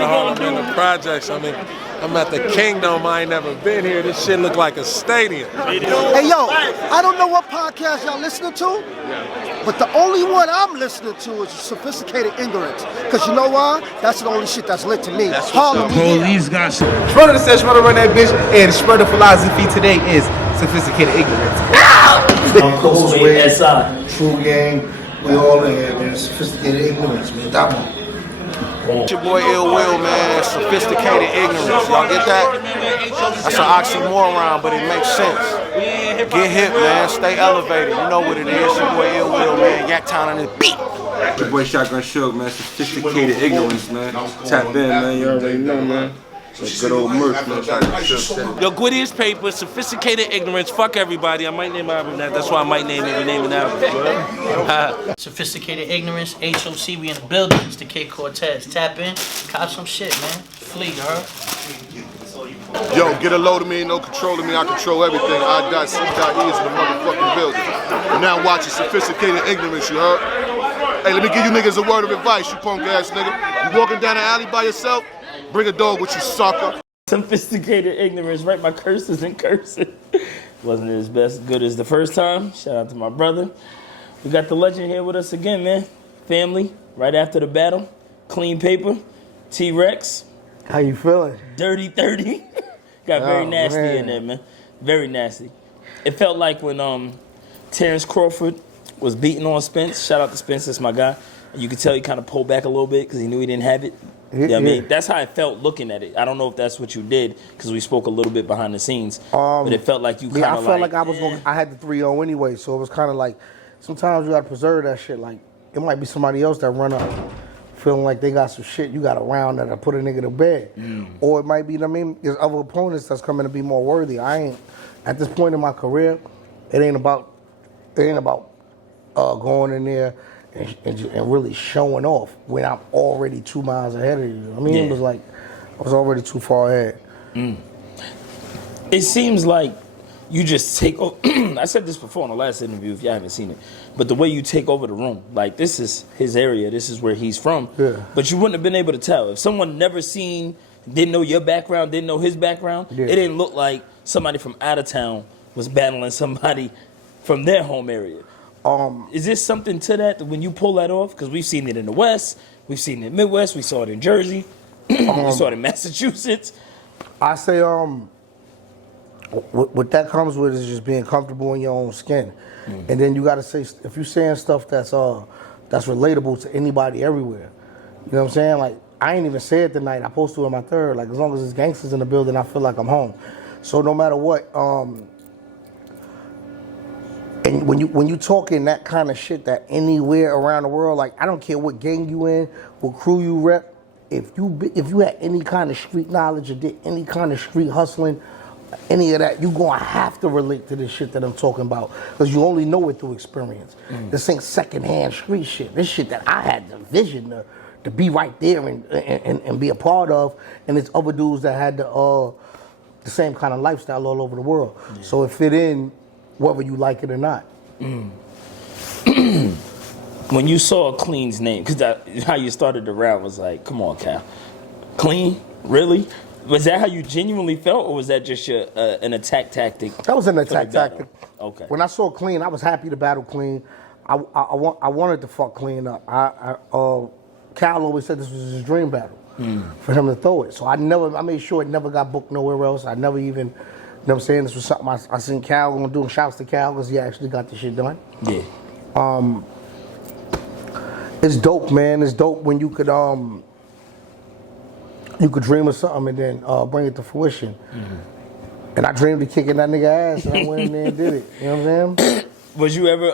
I'm in the projects. I'm at the Kingdom. I ain't never been here. This shit look like a stadium. Hey, yo, I don't know what podcast y'all listening to, but the only one I'm listening to is Sophisticated Ignorance. Because you know why? That's the only shit that's lit to me. Harlem, Police got shit. Brother says, "Brother, run that bitch." And the Murder philosophy today is Sophisticated Ignorance. Coach Wade, True Gang, we all in here, man. Sophisticated Ignorance, man. That one. It's your boy Ill Will, man. Sophisticated Ignorance. Y'all get that? That's an oxymoron, but it makes sense. Get hip, man. Stay elevated. You know what it is. Your boy Ill Will, man. Yaktown on this beat. Your boy Shotgun Shook, man. Sophisticated Ignorance, man. Tap in, man. You already know, man. Good old Murk, man. Yo, Gwittiest Paper, Sophisticated Ignorance, fuck everybody. I might name my album that. That's why I might name every name in the album. Sophisticated Ignorance, HOC, we in the building. It's the Kid Cortez. Tap in, cop some shit, man. Flee, you heard? Yo, get a load of me, no control of me, I control everything. I.C.E is in the motherfucking building. You're now watching Sophisticated Ignorance, you heard? Hey, let me give you niggas a word of advice, you punk ass nigga. You walking down the alley by yourself? Bring a dog with you, sucker. Sophisticated Ignorance, write my curses in cursive. Wasn't as good as the first time. Shout out to my brother. We got the legend here with us again, man. Family, right after the battle. Qleen Paper, T-Rex. How you feeling? Dirty 30. Got very nasty in there, man. Very nasty. It felt like when Terrence Crawford was beating on Spence. Shout out to Spence, that's my guy. You could tell he kind of pulled back a little bit because he knew he didn't have it. Yeah, I mean, that's how I felt looking at it. I don't know if that's what you did because we spoke a little bit behind the scenes, but it felt like you kind of I felt like I was going. I had the 3-0 anyway, so it was kind of like sometimes you got to preserve that shit. Like it might be somebody else that run up feeling like they got some shit you got around that put a nigga to bed, or it might be. I mean, there's other opponents that's coming to be more worthy. I ain't at this point in my career. It ain't about going in there and really showing off when I'm already 2 miles ahead of you. I mean, it was like I was already too far ahead. It seems like you just take over. I said this before in the last interview, if y'all haven't seen it, but the way you take over the room, like this is his area, this is where he's from, but you wouldn't have been able to tell. If someone never seen, didn't know your background, didn't know his background, it didn't look like somebody from out of town was battling somebody from their home area. Is this something to that when you pull that off? Because we've seen it in the West, we've seen it in the Midwest, we saw it in Jersey, we saw it in Massachusetts. I say, what that comes with is just being comfortable in your own skin, and then you got to say if you're saying stuff that's relatable to anybody everywhere. You know what I'm saying? Like I ain't even say it tonight. I posted it in my third. Like as long as there's gangsters in the building, I feel like I'm home. So no matter what. And when you talking that kind of shit that anywhere around the world, like I don't care what gang you in, what crew you rep, if you had any kind of street knowledge or did any kind of street hustling, any of that, you gonna have to relate to this shit that I'm talking about because you only know it through experience. This ain't secondhand street shit. This shit that I had the vision to be right there and be a part of, and it's other dudes that had the same kind of lifestyle all over the world. So it fit in. Whether you like it or not. When you saw Qleen's name, because how you started the round was like, come on, Cal. Qleen? Really? Was that how you genuinely felt, or was that just an attack tactic? That was an attack tactic. Okay. When I saw Qleen, I was happy to battle Qleen. I wanted to fuck Qleen up. Cal always said this was his dream battle for him to throw it. So I made sure it never got booked nowhere else. I never even... You know what I'm saying? This was something I seen Cal gonna do, and shouts to Cal because he actually got the shit done. Yeah. It's dope, man. It's dope when you could dream of something and then bring it to fruition. And I dreamed of kicking that nigga ass, and I went in there and did it. You know what I'm saying? Was you ever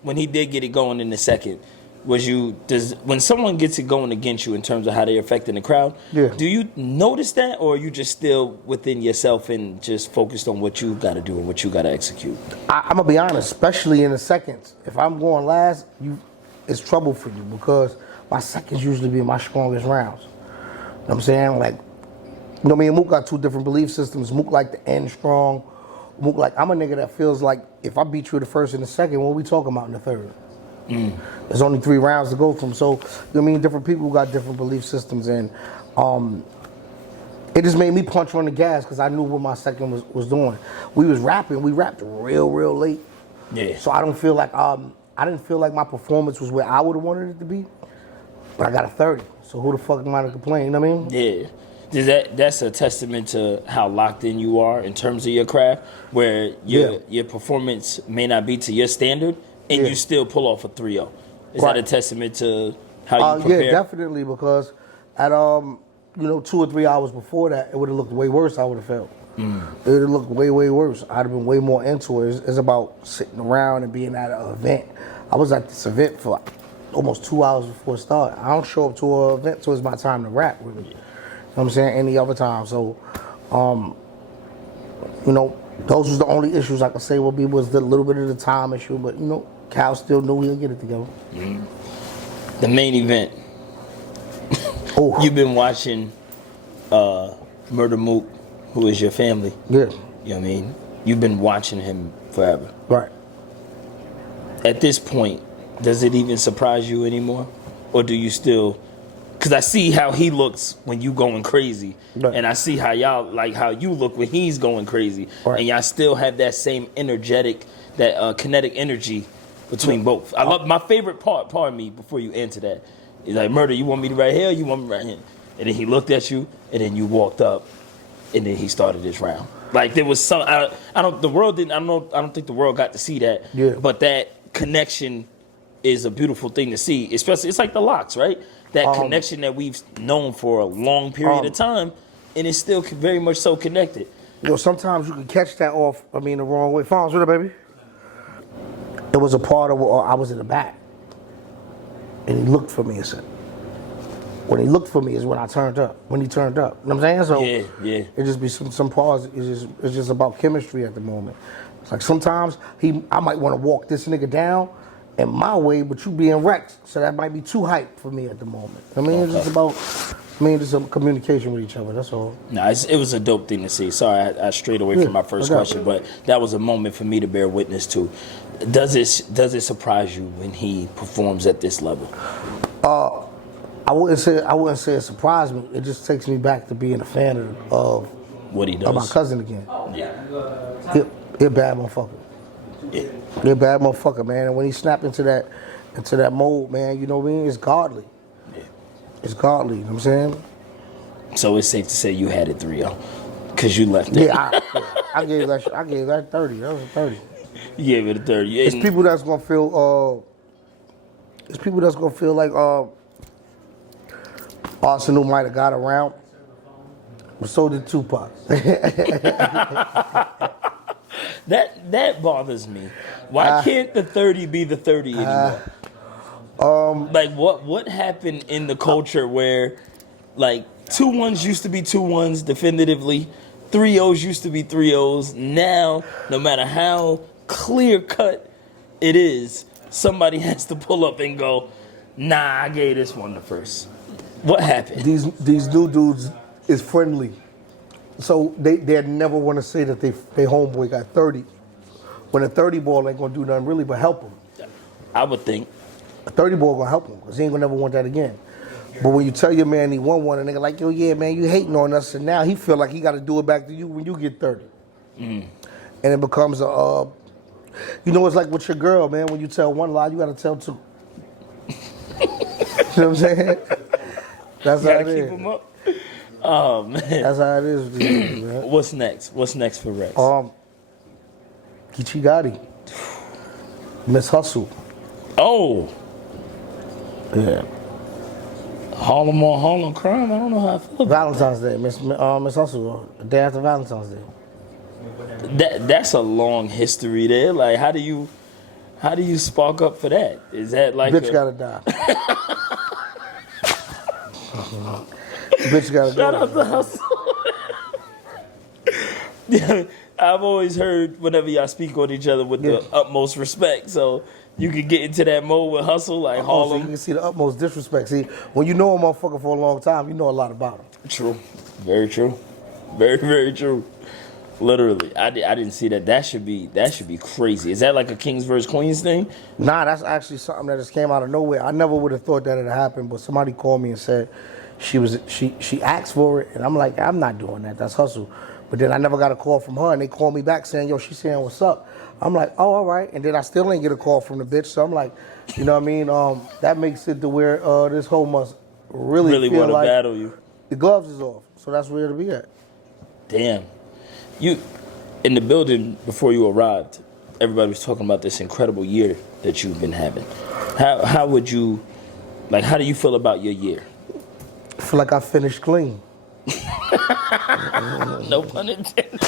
when he did get it going in the second? When someone gets it going against you in terms of how they're affecting the crowd, do you notice that, or are you just still within yourself and just focused on what you got to do and what you got to execute? I'm gonna be honest, especially in the seconds. If I'm going last, it's trouble for you because my seconds usually be my strongest rounds. You know what I'm saying? Like, you know, me and Mook got two different belief systems. Mook like to end strong. Mook like, I'm a nigga that feels like if I beat you the first and the second, what are we talking about in the third? There's only 3 rounds to go from. So, you know what I mean? Different people got different belief systems, and It just made me punch on the gas because I knew what my second was doing. We was rapping. We rapped real late. Yeah. So I don't feel like I didn't feel like my performance was where I would have wanted it to be. But I got a 30. So who the fuck am I to complain? You know what I mean? Yeah. That's a testament to how locked in you are in terms of your craft, where your performance may not be to your standard, and you still pull off a 3-0. Is that a testament to how you prepare? Yeah, definitely, because at 2 or 3 hours before that, it would have looked way worse. I would have felt. It would have looked way worse. I'd have been way more into it. It's about sitting around and being at an event. I was at this event for almost 2 hours before it started. I don't show up to an event till it's my time to rap with it. You know what I'm saying? Any other time. So, those was the only issues I could say was the little bit of the time issue. But, Cal still knew he'll get it together. The main event. You've been watching Murder Mook, who is your family. Yeah. You know what I mean? You've been watching him forever. Right. At this point, does it even surprise you anymore? Or do you still... Because I see how he looks when you going crazy. Right. And I see how how you look when he's going crazy. Right. And y'all still have that same energetic, that kinetic energy between both. I love my favorite part, pardon me, before you answer that. He's like, Murder, you want me right here or you want me right here? And then he looked at you, and then you walked up, and then he started this round. Like there was some, I don't think the world got to see that. Yeah. But that connection is a beautiful thing to see. Especially, it's like the locks, right? That connection that we've known for a long period of time, and it's still very much so connected. Sometimes you can catch that the wrong way. Fonz, what up, baby? It was a part of where I was in the back. And he looked for me and said, when he looked for me is when I turned up. When he turned up. You know what I'm saying? So yeah. It just be some pause. It's just about chemistry at the moment. It's like sometimes I might want to walk this nigga down in my way, but you being wrecked. So that might be too hype for me at the moment. It's just about just some communication with each other. That's all. No, it was a dope thing to see. Sorry, I strayed away from my first question, but that was a moment for me to bear witness to. Does it surprise you when he performs at this level? I wouldn't say it surprised me. It just takes me back to being a fan of what he does. Of my cousin again. Yeah. He a bad motherfucker. Yeah. He a bad motherfucker, man. And when he snapped into that mode, man, you know what I mean? It's godly. Yeah. It's godly. You know what I'm saying? So it's safe to say you had it 3-0 because you left it. Yeah, I gave that 30. That was a 30. You gave it a 30. It's people that's gonna feel. It's people that's gonna feel like Arsenal might have got around, but so did Tupac. That bothers me. Why can't the 30 be the 30 anymore? Like what happened in the culture where like 2-1s used to be 2-1s definitively, 3-0s used to be 3-0s. Now, no matter how clear cut it is, somebody has to pull up and go, nah, I gave this one the first. What happened? These new dudes is friendly, so they'd never want to say that they homeboy got 30. When a 30 ball ain't gonna do nothing really but help him. I would think a 30 ball gonna help him because he ain't gonna never want that again. But when you tell your man he won one, and nigga like, yo, yeah, man, you hating on us, and now he feel like he got to do it back to you when you get 30. And it becomes a, it's like with your girl, man. When you tell one lie, you got to tell two. You know what I'm saying? That's how it is. Keep them up. Oh man, that's how it is with these, man. What's next? What's next for Rex? Geechee Gotti, Miss Hustle. Oh, yeah. Harlem on Harlem crime. I don't know how I feel about Valentine's Day, Miss Hustle, the day after Valentine's Day. That's a long history there. Like, how do you spark up for that? Is that like bitch gotta die? Bitch gotta die. Shout out to Hustle. Yeah, I've always heard whenever y'all speak on each other with the utmost respect. So you can get into that mode with Hustle, like Harlem. So you can see the utmost disrespect. See, when you know a motherfucker for a long time, you know a lot about him. True. Very true. Very, very true. Literally. I didn't see that. That should be crazy. Is that like a Kings vs. Queens thing? Nah, that's actually something that just came out of nowhere. I never would have thought that it happened, but somebody called me and said she asked for it, and I'm like, I'm not doing that. That's hustle. But then I never got a call from her, and they called me back saying, yo, she's saying what's up. I'm like, oh, all right. And then I still ain't get a call from the bitch. So I'm like, you know what I mean? That makes it to where this hoe must really feel want to like battle you. the gloves is off. So that's where it'll be at. Damn. You, in the building before you arrived, everybody was talking about this incredible year that you've been having. How would you, like, how do you feel about your year? I feel like I finished clean. No pun intended.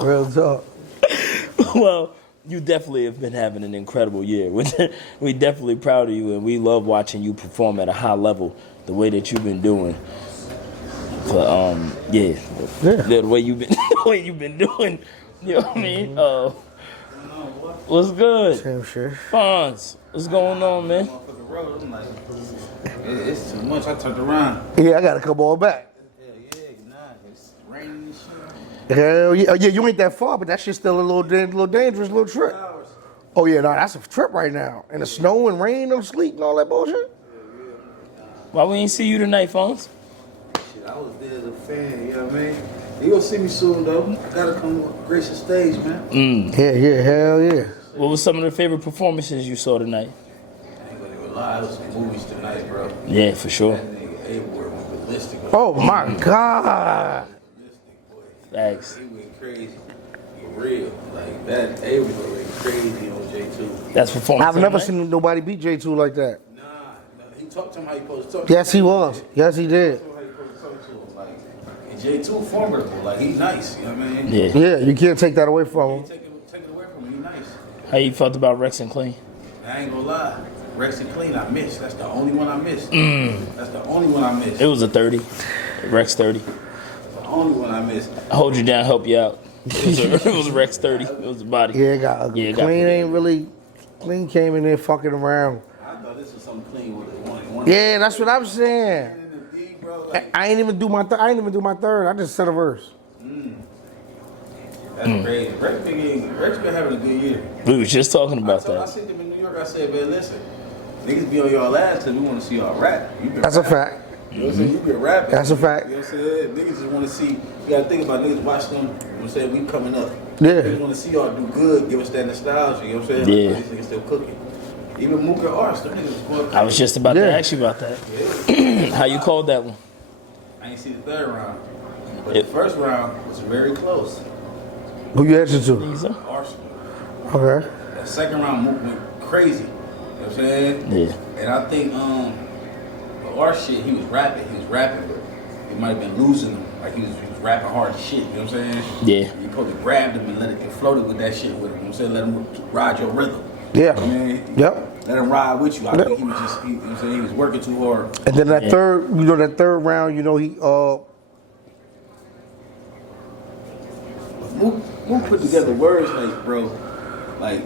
Real talk. Well, you definitely have been having an incredible year. We definitely proud of you, and we love watching you perform at a high level the way that you've been doing. But the way you've been doing. You know what I mean? What's good? Same shit. Fonz, what's going on, man? It's too much. I turned around. Yeah, I gotta come all back. It's raining and shit. Hell yeah. Yeah, you ain't that far, but that shit's still a little dangerous little trip. Oh yeah, no, that's a trip right now. And the snow and rain and sleet and all that bullshit. Why we ain't see you tonight, Fonz? Shit, I was there as a fan, you know what I mean? You gonna see me soon though. Gotta come grace the stage, man. Yeah, hell yeah. What was some of the favorite performances you saw tonight? I ain't gonna even lie, it was some movies tonight, bro. Yeah, for sure. That nigga A-Word went ballistic. Oh my God. Thanks. He went crazy. For real. Like that A-Word went crazy on J2. That's performance. I've never seen nobody beat J2 like that. Nah, he talked to him how he supposed to talk to him. Yes, he was. Yes, he did. And J2 formidable, like he nice, you know what I mean? Yeah. Yeah, you can't take that away from him. Take it away from him, he nice. How you felt about Rex and Qleen? I ain't gonna lie. Rex and Qleen, I missed. That's the only one I missed. That's the only one I missed. It was a 30. Rex 30. The only one I missed. I hold you down, help you out. It was Rex 30. It was the body. Yeah, it got ugly. Yeah, it got Qleen ain't really. Qleen came in there fucking around. I thought this was something Qleen would have won. Yeah, that's what I'm saying. I ain't even do my third. I just said a verse. That's crazy. Rex been having a good year. We was just talking about I that. seen them in New York. I said, man, listen, niggas be on y'all ass because we want to see y'all rap. That's a fact. You know what I'm saying? You been rapping. That's a fact. You know what I'm saying? Niggas just want to see. You gotta think about niggas watch them. You know what I'm saying? We coming up. Yeah. Niggas want to see y'all do good. Give us that nostalgia. You know what I'm saying? Yeah. Like, these niggas still cooking. Even Mook and Ars, them niggas was going I was just about to Yeah. ask you about that. How you called that one? I ain't see the third round. But the first round was very close. Who you answer to? Arsenal. Okay. That second round Mook went crazy. You know what I'm saying? Yeah. And I think our shit, he was rapping, but he might have been losing him. Like he was rapping hard as shit, you know what I'm saying? Yeah. You probably grabbed him and let it floated with that shit with him. You know what I'm saying? Let him ride your rhythm. Yeah. You know what I mean? Yep. Let him ride with you. I Yep. think he was just, you know what I'm saying? He was working too hard. And then that third round, he Mook put together words like, bro, like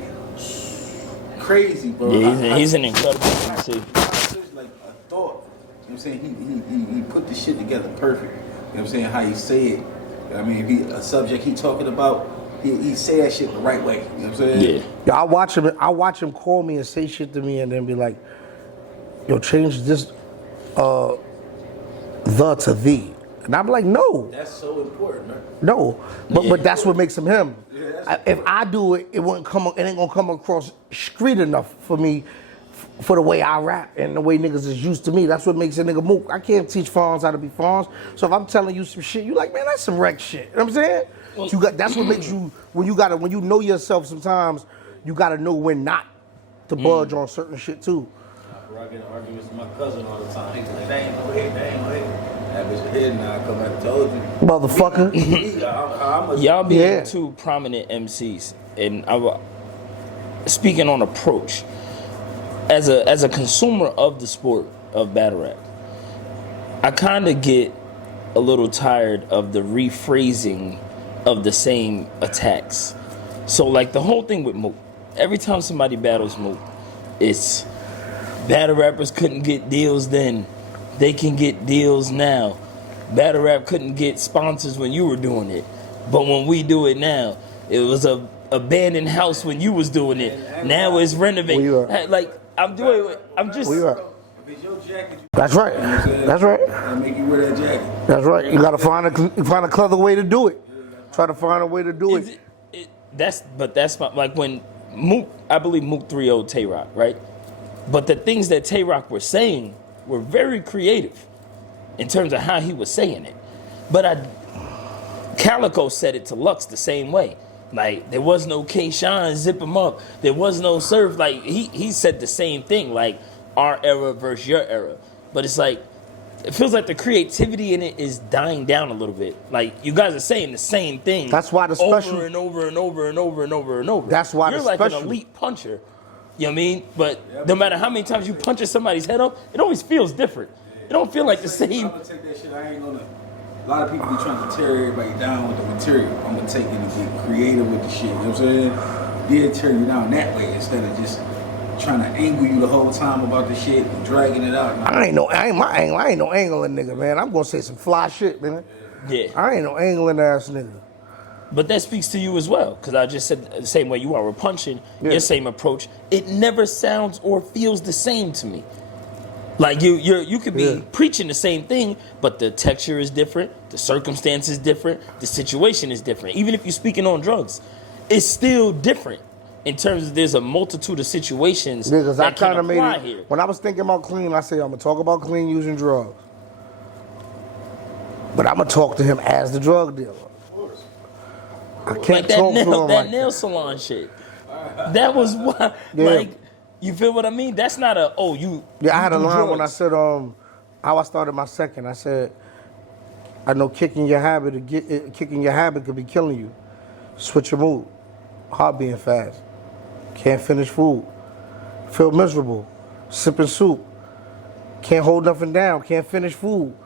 crazy, bro. Yeah, he's an incredible MC. It's like a thought. You know what I'm saying? He put the shit together perfect. You know what I'm saying? How he say it. I mean, a subject he talking about, he say that shit the right way. You know what I'm saying? Yeah, I watch him call me and say shit to me and then be like, yo, change this the to thee. And I'm like, no. That's so important, man. No. But that's what makes him him. If I do it, it ain't gonna come across street enough for me for the way I rap and the way niggas is used to me. That's what makes a nigga Mook. I can't teach Fonz how to be Fonz. So if I'm telling you some shit, you like, man, that's some wreck shit. You know what I'm saying? That's what makes you when you know yourself sometimes, you gotta know when not to budge on certain shit too. I get in arguments with my cousin all the time. He's like, they ain't no hit. That bitch was hit now. I come back and told you. Motherfucker. Y'all being two prominent MCs, and speaking on approach, as a consumer of the sport of battle rap, I kind of get a little tired of the rephrasing of the same attacks. So like the whole thing with Mook, every time somebody battles Mook, it's battle rappers couldn't get deals then, they can get deals now. Battle rap couldn't get sponsors when you were doing it, but when we do it now, it was a abandoned house when you was doing it. Now it's renovated. Like I'm just. If If it's your jacket, That's right. That's right. that make you wear that jacket. That's right. You gotta find a clever way to do it. Try to find a way to do it. That's like when Mook, I believe Mook 3-0 Tay-Rock, right? But the things that Tay-Rock were saying were very creative in terms of how he was saying it. But Calico said it to Lux the same way. Like, there was no K-Shine, zip him up. There was no Surf. Like, he said the same thing, like, our era versus your era. But it's like, it feels like the creativity in it is dying down a little bit. Like, you guys are saying the same thing. That's why the special... Over and over and over and over and over and over. That's why you're the like special... an elite puncher. You know what I mean? But no matter how many times you punch somebody's head up, it always feels different. It don't feel like the same. I'm gonna take that shit. I ain't gonna. A lot of people be trying to tear everybody down with the material. I'm gonna take it and get creative with the shit. You know what I'm saying? Yeah, tear you down that way instead of just trying to angle you the whole time about the shit and dragging it out. I ain't no angling nigga, man. I'm gonna say some fly shit, man. Yeah. I ain't no angling ass nigga. But that speaks to you as well, because I just said the same way you are. We're punching, your same approach. It never sounds or feels the same to me. Like you could be preaching the same thing, but the texture is different, the circumstance is different, the situation is different. Even if you're speaking on drugs, it's still different in terms of there's a multitude of situations that can apply here. When I was thinking about Qleen, I said I'm gonna talk about Qleen using drugs, but I'm gonna talk to him as the drug dealer. I can't talk to him that nail salon shit. That was why, like. You feel what I mean? That's not a, Yeah, I had a line when I said, how I started my second. I said, I know kicking your habit could be killing you. Switch your mood. Heart being fast. Can't finish food. Feel miserable. Sipping soup. Can't hold nothing down. Can't finish food.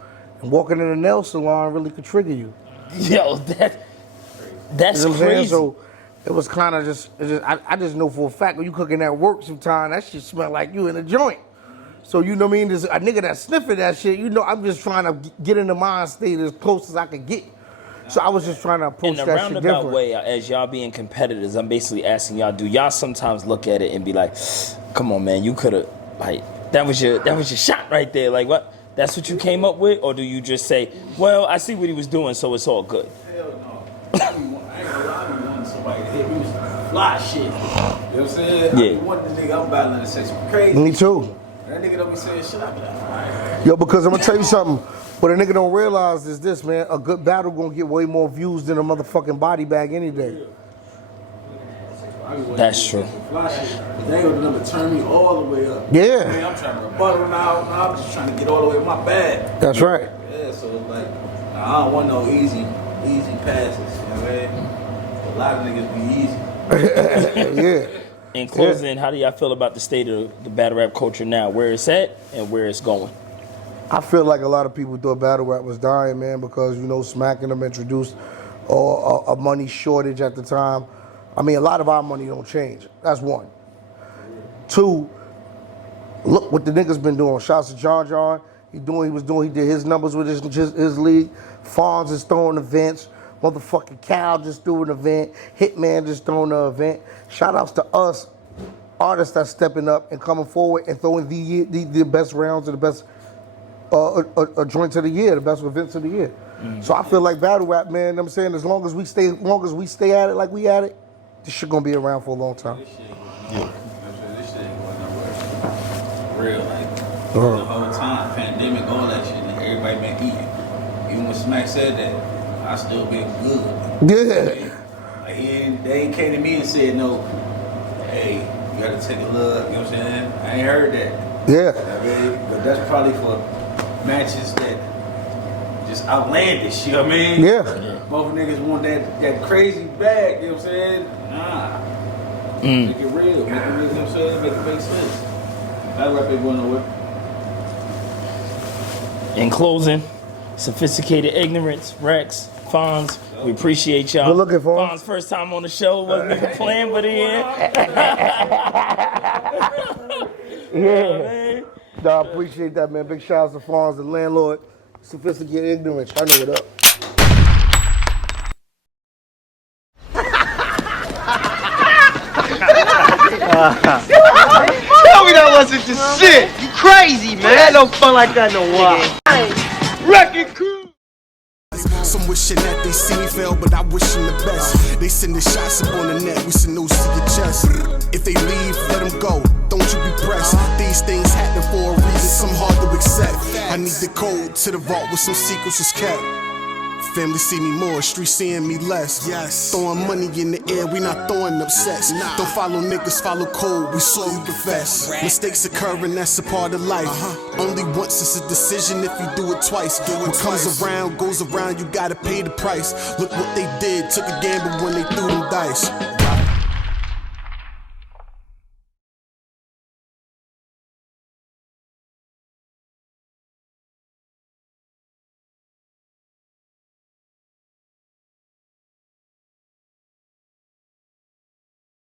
And walking in a nail salon really could trigger you. Yo, that's crazy. So, it was kind of I just know for a fact when you cooking at work sometime, that shit smell like you in a joint. So, you know what I mean? There's a nigga that's sniffing that shit, you know, I'm just trying to get in the mind state as close as I could get. So I was just trying to approach that shit different. In a roundabout way, as y'all being competitors, I'm basically asking y'all, do y'all sometimes look at it and be like, come on, man, you could have, like, that was your shot right there. Like, what? That's what you came up with? Or do you just say, well, I see what he was doing, so it's all good? Hell no. I ain't wanting somebody to hit me with some fly shit. You know what I'm saying? Yeah. I want the nigga I'm battling to say some crazy Me too. That nigga don't be saying shit. I be like, all right. Yo, because I'm gonna tell you something. What a nigga don't realize is this, man. A good battle gonna get way more views than a motherfucking body bag any day. That's true. They gonna turn me all the way up. Yeah. Man, I'm trying to rebuttal now. I'm just trying to get all the way in my bag. That's right. Yeah, so like, I don't want no easy passes. You know what I mean? A lot of niggas be easy. Yeah. In closing, how do y'all feel about the state of the battle rap culture now, where it's at and where it's going? I feel like a lot of people thought battle rap was dying, man, because, you know, smacking them introduced a money shortage at the time. I mean, a lot of our money don't change. That's one. Two, look what the niggas been doing. Shouts to John. He did his numbers with his league. Fonz is throwing events. Motherfucking Cal just threw an event. Hitman just throwing an event. Shout outs to us, artists that's stepping up and coming forward and throwing the best rounds and the best joints of the year, the best events of the year. So I feel like battle rap, man, I'm saying as long as we stay at it like we at it, this shit gonna be around for a long time. This shit ain't going nowhere. Real, like, the whole time, pandemic, all that shit, and everybody been eating. Even when Smack said that, I still been good. Yeah. Like, they ain't came to me and said, no, hey, you gotta take a look, you know what I'm saying? I ain't heard that. Yeah. I mean, but that's probably for matches that just outlandish, you know what I mean? Yeah. Both niggas want that crazy bag, you know what I'm saying? Nah. Make it real, you know what I'm saying? Make it make sense. Battle rap ain't going nowhere. In closing, Sophisticated Ignorance, Rex, Fonz, we appreciate y'all. Good looking, Fonz. Fonz, first time on the show, wasn't even playing, but he in. Yeah. No, I appreciate that, man. Big shout out to Fonz, the landlord. Sophisticated Ignorance. I know what up. tell me that wasn't the shit. You crazy, man. Ain't no fun like that no more. Wrecking crew. Some wishing that they see me fail, but I wish them the best. They send the shots up on the net, we send those to your chest. If they leave, let them go, don't you be pressed. These things happen for a reason, some hard to accept. I need the code to the vault where some secrets was kept. Family see me more, streets seeing me less. Yes. Throwing money in the air, we not throwing up sets. Nah. Don't follow niggas, follow code, we saw you confess. Mistakes occur and that's a part of life. Only once it's a decision if you do it twice. What comes around, goes around, you gotta pay the price. Look what they did, took a gamble when they threw them dice.